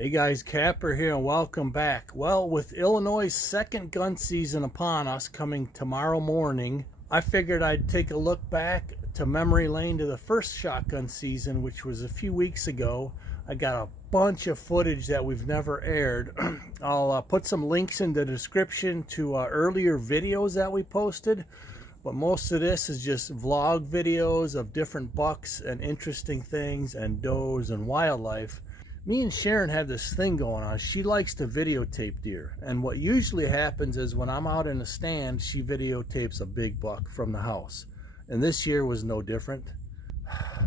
Hey guys, Kapper here and welcome back. Well, with Illinois' second gun season upon us coming tomorrow morning, I figured I'd take a look back to memory lane to the first shotgun season, which was a few weeks ago. I got a bunch of footage that we've never aired. I'll put some links in the description to earlier videos that we posted, but most of this is just vlog videos of different bucks and interesting things and does and wildlife. Me and Sharon have this thing going on. She likes to videotape deer, and what usually happens is when I'm out in the stand, she videotapes a big buck from the house, and this year was no different.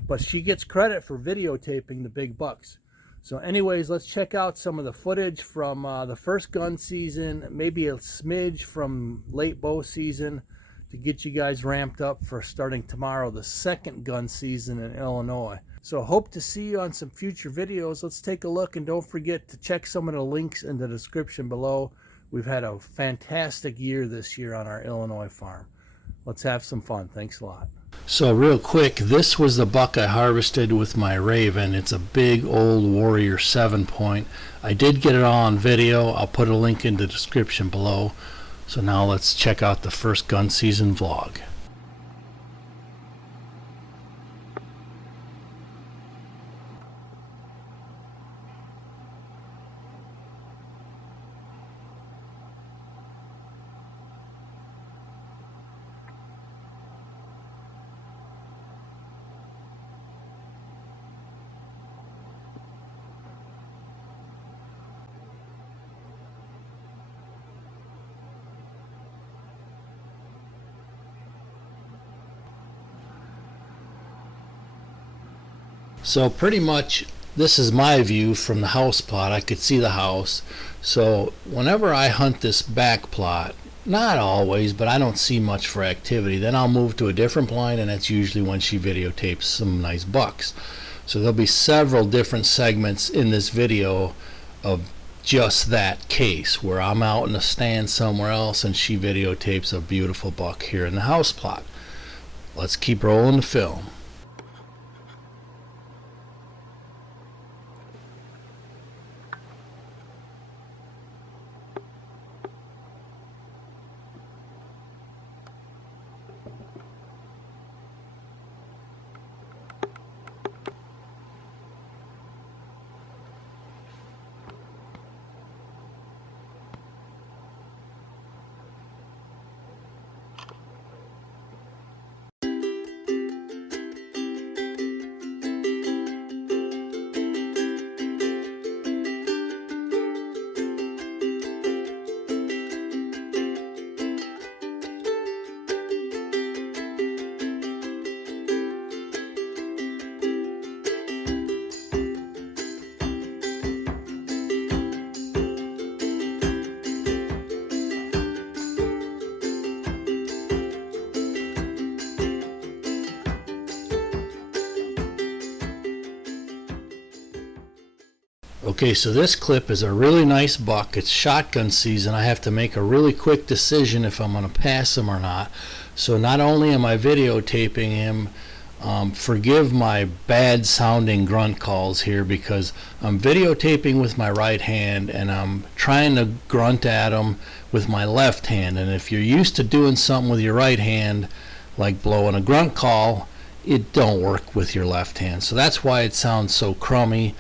But she gets credit for videotaping the big bucks. So anyways, let's check out some of the footage from the first gun season, maybe a smidge from late bow season, to get you guys ramped up for starting tomorrow the second gun season in Illinois. So hope to see you on some future videos. Let's take a look, and don't forget to check some of the links in the description below. We've had a fantastic year this year on our Illinois farm. Let's have some fun. Thanks a lot. So real quick, this was the buck I harvested with my Raven. It's a big old Warrior 7-point. I did get it all on video. I'll put a link in the description below. So now let's check out the first gun season vlog. So pretty much this is my view from the house plot. I could see the house. So whenever I hunt this back plot, not always, but I don't see much for activity, then I'll move to a different blind, and that's usually when she videotapes some nice bucks. So there'll be several different segments in this video of just that case where I'm out in a stand somewhere else and she videotapes a beautiful buck here in the house plot. Let's keep rolling the film. Okay, so this clip is a really nice buck. It's shotgun season. I have to make a really quick decision if I'm going to pass him or not. So not only am I videotaping him, forgive my bad sounding grunt calls here because I'm videotaping with my right hand and I'm trying to grunt at him with my left hand. And if you're used to doing something with your right hand, like blowing a grunt call, it don't work with your left hand. So that's why it sounds so crummy.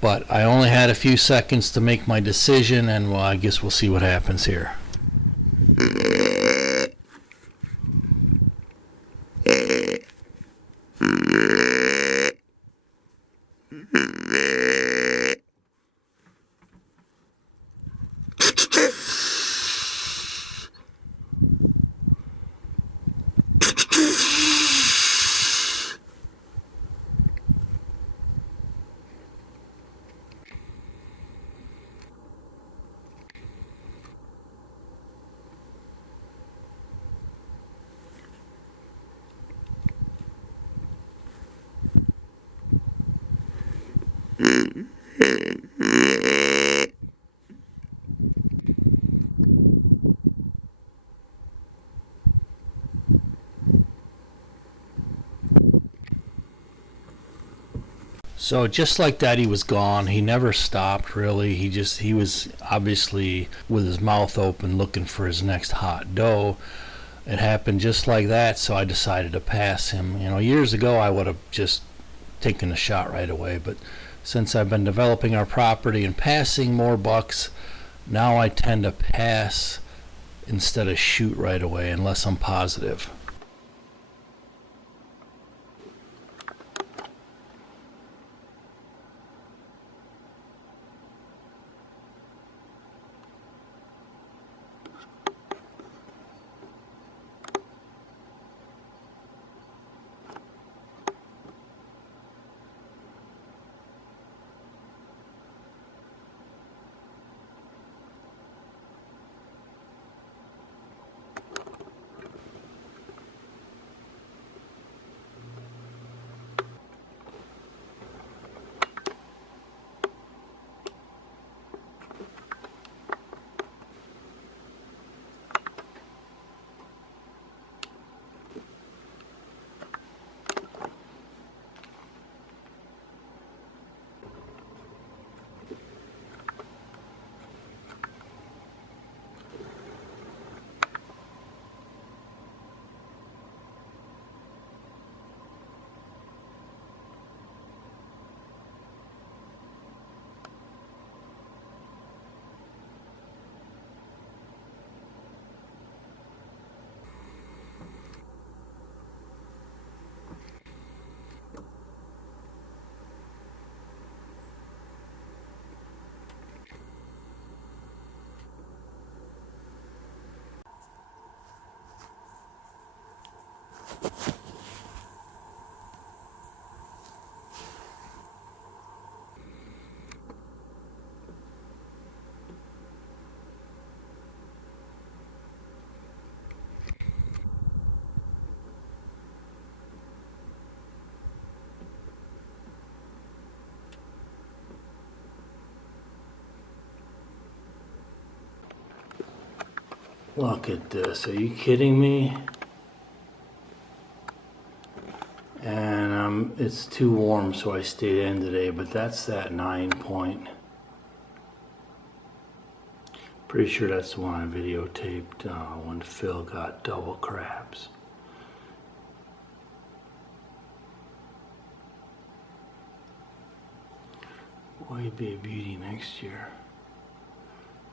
But I only had a few seconds to make my decision, and well, I guess we'll see what happens here. So just like that, he was gone. He never stopped, really. He was obviously with his mouth open looking for his next hot dough. It happened just like that, so I decided to pass him. Years ago I would have just taken a shot right away, but since I've been developing our property and passing more bucks, now I tend to pass instead of shoot right away unless I'm positive. Look at this. Are you kidding me? And it's too warm, so I stayed in today, but that's that 9 point. Pretty sure that's the one I videotaped when Phil got double crabs. Boy, he'd be a beauty next year.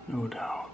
No doubt.